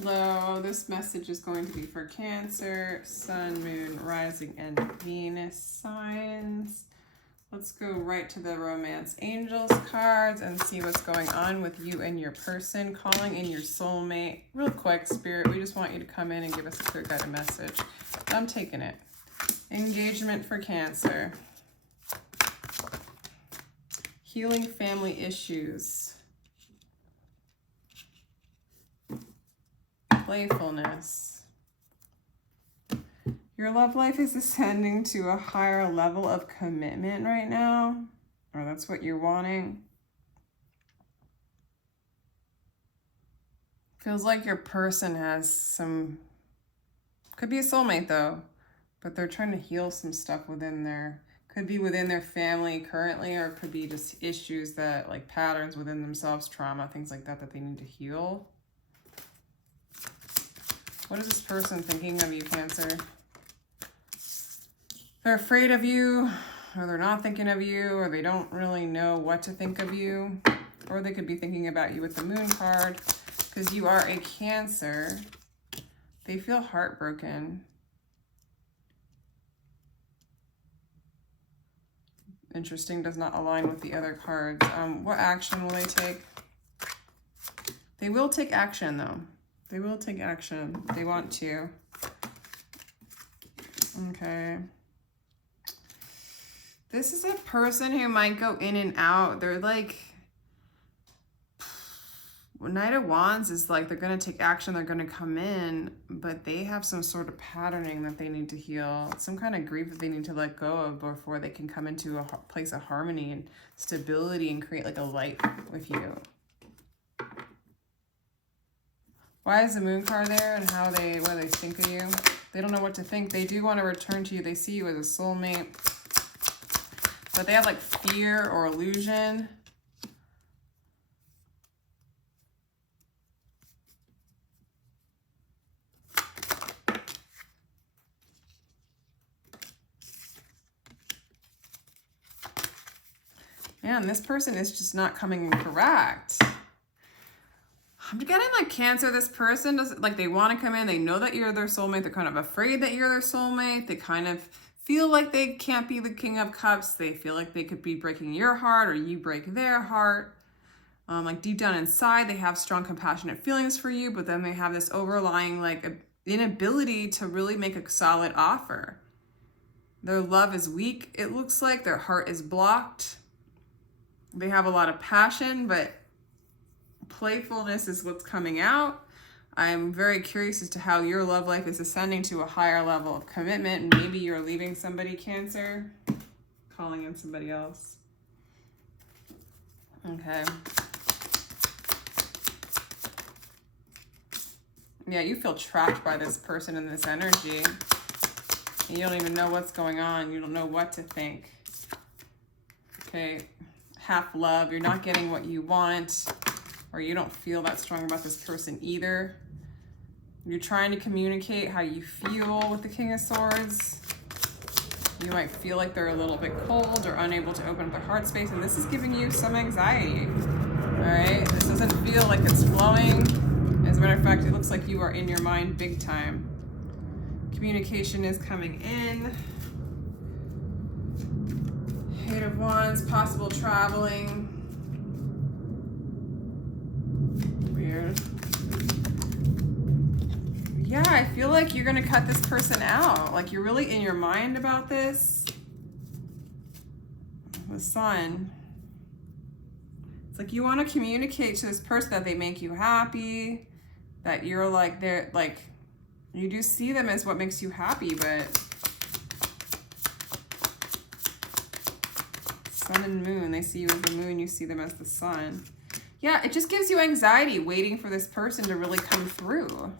Hello, this message is going to be for Cancer, Sun, Moon, Rising, and Venus signs. Let's go right to the Romance Angels cards and see what's going on with you and your person. Calling in your soulmate. Real quick, Spirit, we just want you to come in and give us a clear guided message. I'm taking it. Engagement for Cancer. Healing family issues. Playfulness. Your love life is ascending to a higher level of commitment right now, or that's what you're wanting. Feels like your person has some, could be a soulmate though, but they're trying to heal some stuff within their, could be within their family currently, or it could be just issues that, like patterns within themselves, trauma, things like that, that they need to heal. What is this person thinking of you, Cancer? They're afraid of you, or they're not thinking of you, or they don't really know what to think of you. Or they could be thinking about you with the Moon card, because you are a Cancer. They feel heartbroken. Interesting, does not align with the other cards. What action will they take? They will take action, though. They will take action. They want to. Okay. This is a person who might go in and out. They're like, Knight of Wands is like, they're going to take action. They're going to come in, but they have some sort of patterning that they need to heal. Some kind of grief that they need to let go of before they can come into a place of harmony and stability and create like a light with you. Why is the Moon card there, and what do they think of you? They don't know what to think. They do want to return to you. They see you as a soulmate. But they have like fear or illusion. Man, this person is just not coming in correct. I'm getting like Cancer, this person doesn't, like, they want to come in, they know that you're their soulmate, they're kind of afraid that you're their soulmate, they kind of feel like they can't be the King of Cups, they feel like they could be breaking your heart or you break their heart. Like deep down inside, they have strong compassionate feelings for you, but then they have this overlying like inability to really make a solid offer. Their love is weak, it looks like, their heart is blocked. They have a lot of passion, but playfulness is what's coming out. I'm very curious as to how your love life is ascending to a higher level of commitment. Maybe you're leaving somebody, Cancer, calling in somebody else. Okay. Yeah, you feel trapped by this person in this energy. And you don't even know what's going on. You don't know what to think. Okay. Half love. You're not getting what you want. Or you don't feel that strong about this person either. You're trying to communicate how you feel with the King of Swords. You might feel like they're a little bit cold or unable to open up their heart space, and this is giving you some anxiety. All right, this doesn't feel like it's flowing. As a matter of fact, it looks like you are in your mind big time. Communication is coming in. Eight of Wands, possible traveling. Weird. Yeah, I feel like you're going to cut this person out. Like you're really in your mind about this. The Sun. It's like you want to communicate to this person that they make you happy. That you're like, they're like, you do see them as what makes you happy, but Sun and Moon, they see you as the moon, you see them as the sun. Yeah, it just gives you anxiety waiting for this person to really come through.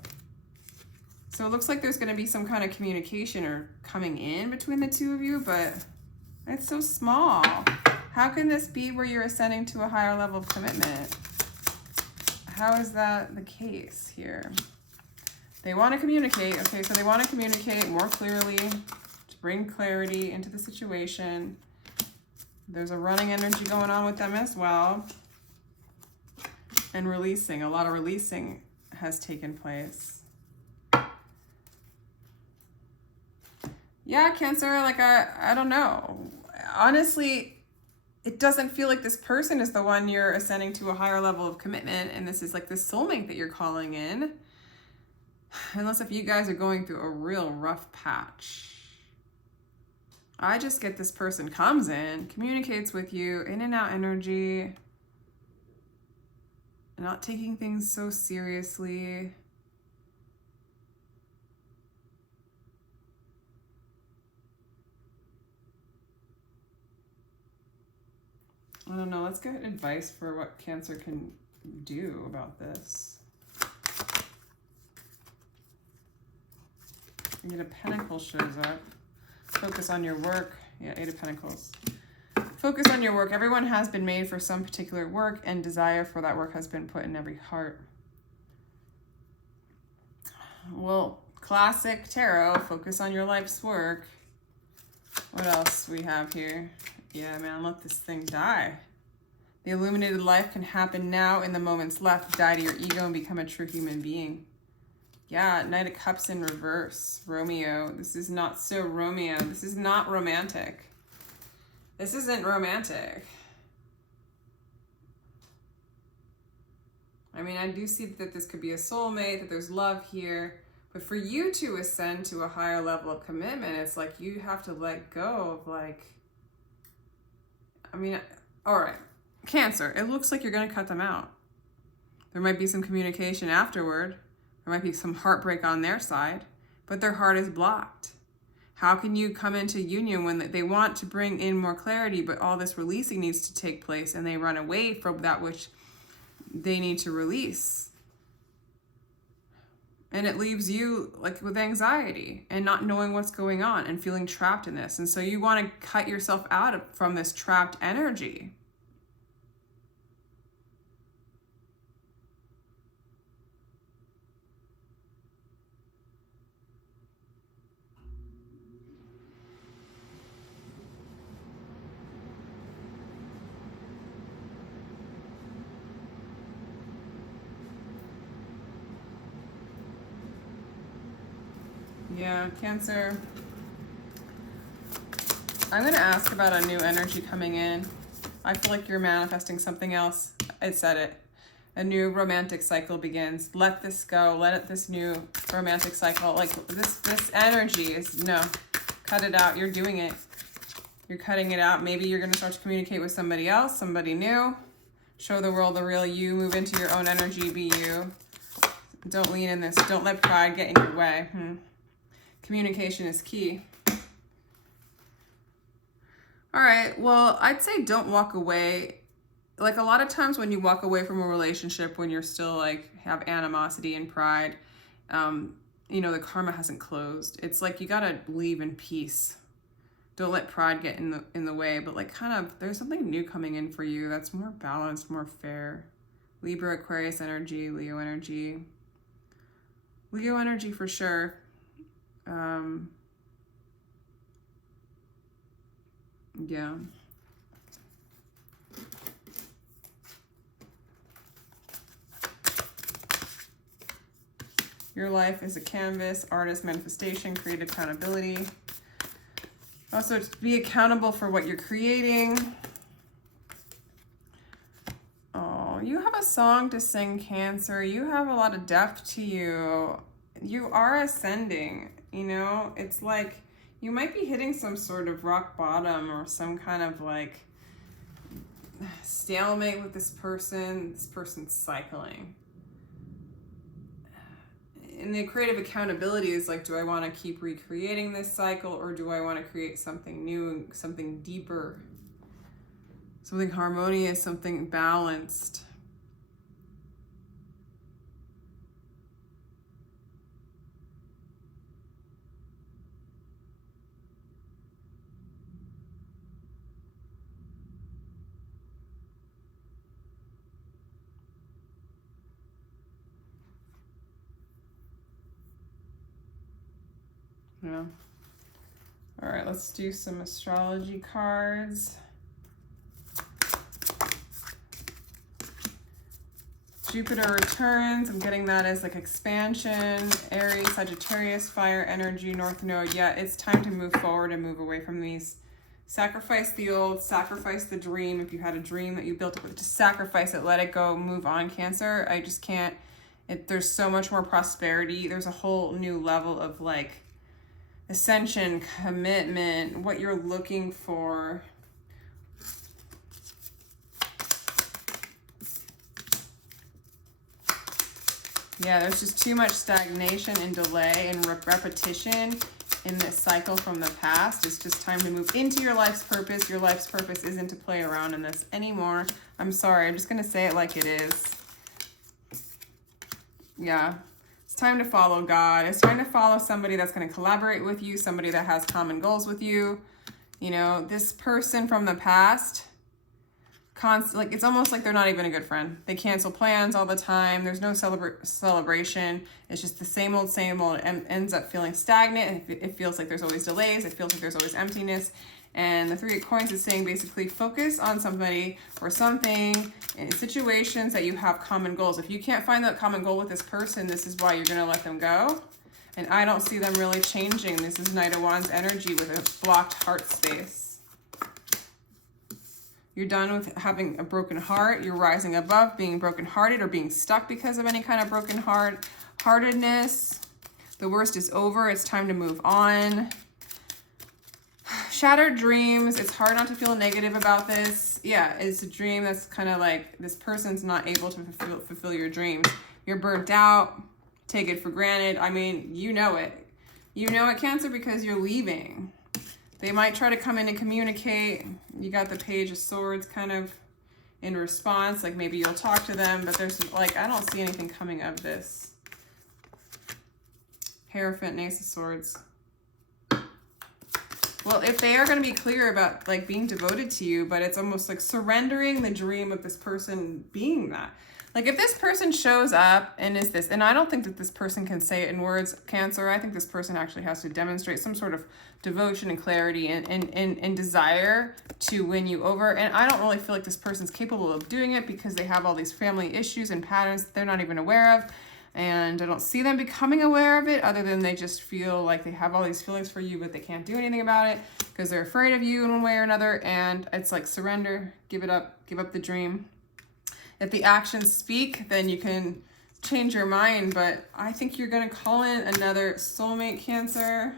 So it looks like there's going to be some kind of communication or coming in between the two of you, but it's so small. How can this be where you're ascending to a higher level of commitment? How is that the case here? They want to communicate. Okay, so they want to communicate more clearly to bring clarity into the situation. There's a running energy going on with them as well. And releasing, a lot of releasing has taken place. Yeah, Cancer, like I don't know. Honestly, it doesn't feel like this person is the one you're ascending to a higher level of commitment, and this is like the soulmate that you're calling in. Unless if you guys are going through a real rough patch. I just get this person comes in, communicates with you, in and out energy, not taking things so seriously. I don't know, let's get advice for what Cancer can do about this. Eight of Pentacles shows up. Focus on your work. Yeah, Eight of Pentacles. Focus on your work. Everyone has been made for some particular work, and desire for that work has been put in every heart. Well, classic tarot. Focus on your life's work. What else we have here? Yeah, man, let this thing die. The illuminated life can happen now in the moments left. Die to your ego and become a true human being. Yeah, Knight of Cups in reverse. Romeo. This is not so Romeo. This is not romantic. This isn't romantic. I mean, I do see that this could be a soulmate, that there's love here. But for you to ascend to a higher level of commitment, it's like you have to let go of like... I mean, all right. Cancer, it looks like you're going to cut them out. There might be some communication afterward. There might be some heartbreak on their side, but their heart is blocked. How can you come into union when they want to bring in more clarity, but all this releasing needs to take place and they run away from that which they need to release? And it leaves you like with anxiety and not knowing what's going on and feeling trapped in this. And so you want to cut yourself out from this trapped energy. Yeah, Cancer. I'm going to ask about a new energy coming in. I feel like you're manifesting something else. I said it. A new romantic cycle begins. Let this go. Let it, this new romantic cycle. Like this energy is, no, cut it out. You're doing it. You're cutting it out. Maybe you're going to start to communicate with somebody else, somebody new. Show the world the real you. Move into your own energy. Be you. Don't lean in this. Don't let pride get in your way. Communication is key. All right, well, I'd say don't walk away. Like a lot of times when you walk away from a relationship, when you're still like have animosity and pride, you know, the karma hasn't closed. It's like you gotta leave in peace. Don't let pride get in the way, but like kind of there's something new coming in for you that's more balanced, more fair. Libra, Aquarius energy, Leo energy. Leo energy for sure. Yeah. Your life is a canvas, artist, manifestation, create accountability. Also, be accountable for what you're creating. Oh, you have a song to sing, Cancer. You have a lot of depth to you. You are ascending, you know? It's like you might be hitting some sort of rock bottom or some kind of like stalemate with this person. This person's cycling. And the creative accountability is like, do I want to keep recreating this cycle or do I want to create something new, something deeper, something harmonious, something balanced? Yeah. All right, let's do some astrology cards. Jupiter returns. I'm getting that as like expansion. Aries, Sagittarius, fire energy, North Node. Yeah, it's time to move forward and move away from these. Sacrifice the old, sacrifice the dream. If you had a dream that you built up, just sacrifice it, let it go, move on, Cancer. I just can't. There's so much more prosperity. There's a whole new level of like ascension, commitment, what you're looking for. Yeah, there's just too much stagnation and delay and repetition in this cycle from the past. It's just time to move into your life's purpose. Your life's purpose isn't to play around in this anymore. I'm sorry, I'm just going to say it like it is. Yeah, it's time to follow God. It's time to follow somebody that's going to collaborate with you, somebody that has common goals with you. You know, this person from the past, like it's almost like they're not even a good friend. They cancel plans all the time. There's no celebration. It's just the same old, and ends up feeling stagnant. It feels like there's always delays. It feels like there's always emptiness. And the Three of Coins is saying basically focus on somebody or something in situations that you have common goals. If you can't find that common goal with this person, this is why you're going to let them go. And I don't see them really changing. This is Knight of Wands energy with a blocked heart space. You're done with having a broken heart. You're rising above being brokenhearted or being stuck because of any kind of heartedness. The worst is over. It's time to move on. Shattered dreams. It's hard not to feel negative about this. Yeah, it's a dream that's kind of like this person's not able to fulfill your dreams. You're burnt out. Take it for granted. I mean, you know it. You know it, Cancer, because you're leaving. They might try to come in and communicate. You got the Page of Swords kind of in response. Like maybe you'll talk to them, but there's like, I don't see anything coming of this. Hierophant, Ace of Swords. Well, if they are going to be clear about like being devoted to you, but it's almost like surrendering the dream of this person being that. Like if this person shows up and is this, and I don't think that this person can say it in words, Cancer. I think this person actually has to demonstrate some sort of devotion and clarity and desire to win you over. And I don't really feel like this person's capable of doing it because they have all these family issues and patterns that they're not even aware of. And I don't see them becoming aware of it other than they just feel like they have all these feelings for you, but they can't do anything about it because they're afraid of you in one way or another. And it's like surrender, give it up, give up the dream. If the actions speak, then you can change your mind, but I think you're going to call in another soulmate, Cancer.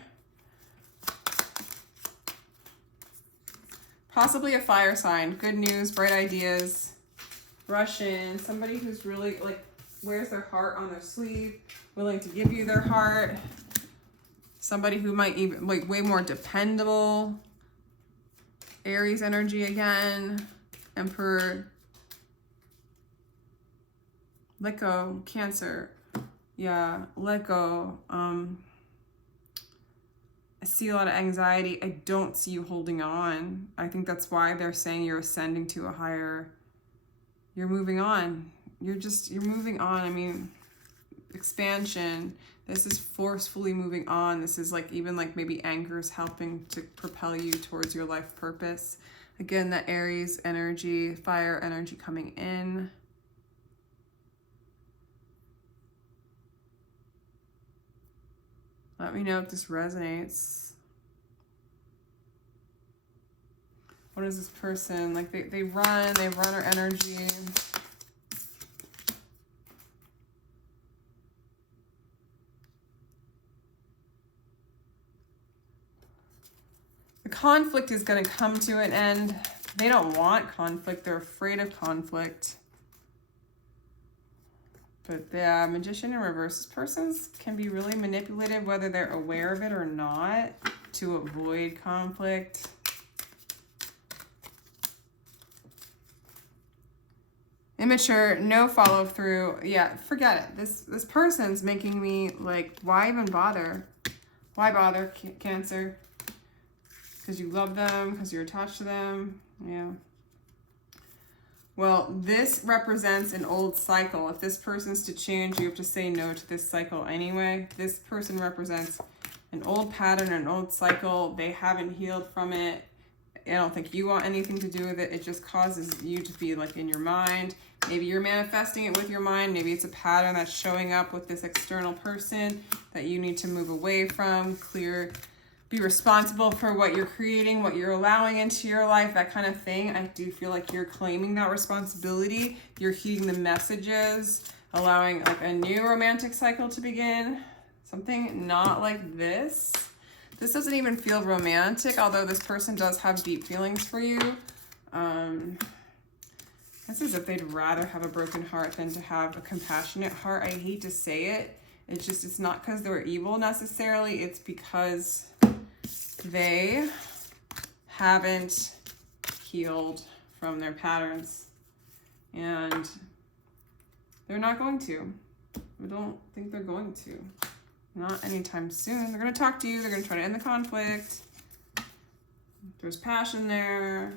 Possibly a fire sign. Good news, bright ideas. Rush in. Somebody who's really like wears their heart on their sleeve, willing to give you their heart. Somebody who might even like way more dependable. Aries energy again. Emperor. Let go, Cancer. Yeah, let go. I see a lot of anxiety. I don't see you holding on. I think that's why they're saying you're ascending to a higher, you're moving on. You're moving on. I mean, expansion. This is forcefully moving on. This is like even like maybe anger is helping to propel you towards your life purpose. Again, that Aries energy, fire energy coming in. Let me know if this resonates. What is this person? Like they run our energy. The conflict is going to come to an end. They don't want conflict. They're afraid of conflict. But the Magician in reverse, this persons can be really manipulative, whether they're aware of it or not, to avoid conflict. Immature, no follow through. Yeah, forget it. This person's making me like, why even bother? Why bother, Cancer? Because you love them, because you're attached to them. Yeah. Well, this represents an old cycle. If this person's to change, you have to say no to this cycle anyway. This person represents an old pattern, an old cycle. They haven't healed from it. I don't think you want anything to do with it. It just causes you to be like in your mind. Maybe you're manifesting it with your mind. Maybe it's a pattern that's showing up with this external person that you need to move away from, clear, be responsible for what you're creating, what you're allowing into your life, that kind of thing. I do feel like you're claiming that responsibility. You're heeding the messages, allowing like a new romantic cycle to begin. Something not like this. This doesn't even feel romantic, although this person does have deep feelings for you. It's as if they'd rather have a broken heart than to have a compassionate heart. I hate to say it. It's not because they're evil necessarily. It's because they haven't healed from their patterns. And they're not going to. I don't think they're going to. Not anytime soon. They're going to talk to you. They're going to try to end the conflict. There's passion there.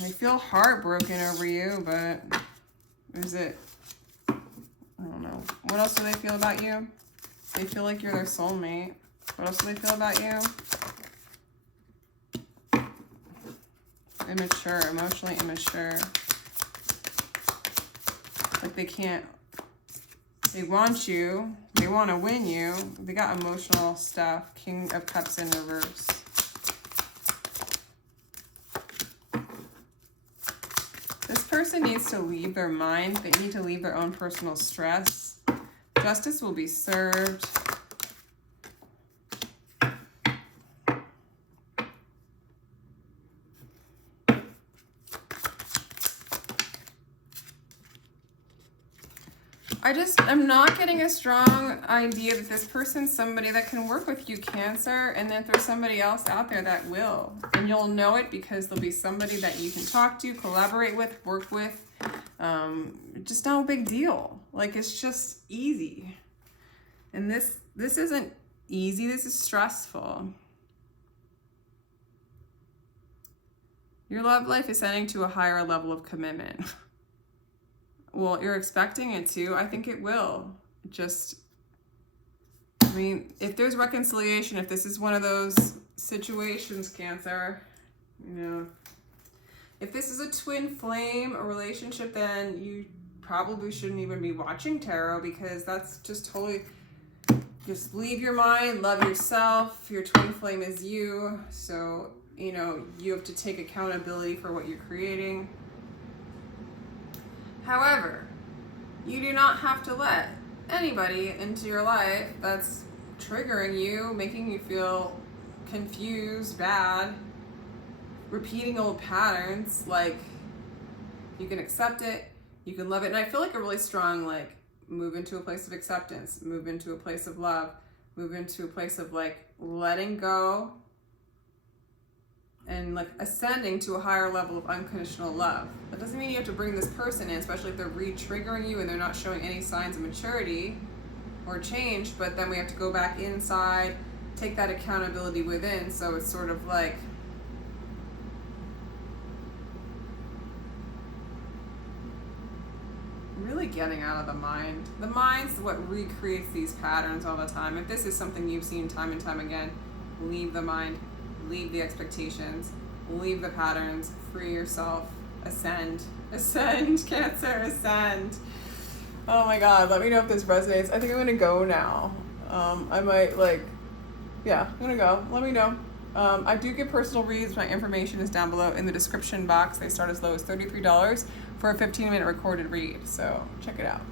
They feel heartbroken over you, but is it, I don't know. What else do they feel about you? They feel like you're their soulmate. What else do they feel about you? Immature, emotionally immature. Like they want you, they want to win you. They got emotional stuff. King of Cups in reverse. This person needs to leave their mind. They need to leave their own personal stress. Justice will be served. I'm not getting a strong idea that this person's somebody that can work with you, Cancer, and that there's somebody else out there that will. And you'll know it because there'll be somebody that you can talk to, collaborate with, work with. Just no big deal. Like, it's just easy. And this isn't easy. This is stressful. Your love life is heading to a higher level of commitment. Well, you're expecting it to. I think it will. I mean, if there's reconciliation, if this is one of those situations, Cancer, if this is a twin flame, a relationship, then you probably shouldn't even be watching tarot, because that's just totally, just leave your mind, love yourself. Your twin flame is you. So, you have to take accountability for what you're creating. However, you do not have to let anybody into your life that's triggering you, making you feel confused, bad, repeating old patterns. Like, you can accept it, you can love it. And I feel like a really strong, like, move into a place of acceptance, move into a place of love, move into a place of like letting go and like ascending to a higher level of unconditional love. That doesn't mean you have to bring this person in, especially if they're re-triggering you and they're not showing any signs of maturity or change, but then we have to go back inside, take that accountability within. So it's sort of like really getting out of the mind. The mind's what recreates these patterns all the time. If this is something you've seen time and time again, leave the mind. Leave the expectations, leave the patterns, free yourself, ascend, Cancer, ascend. Oh my God, let me know if this resonates. I think I'm gonna go now. I might I'm gonna go, let me know. I do give personal reads. My information is down below in the description box. They start as low as $33 for a 15-minute recorded read, so check it out.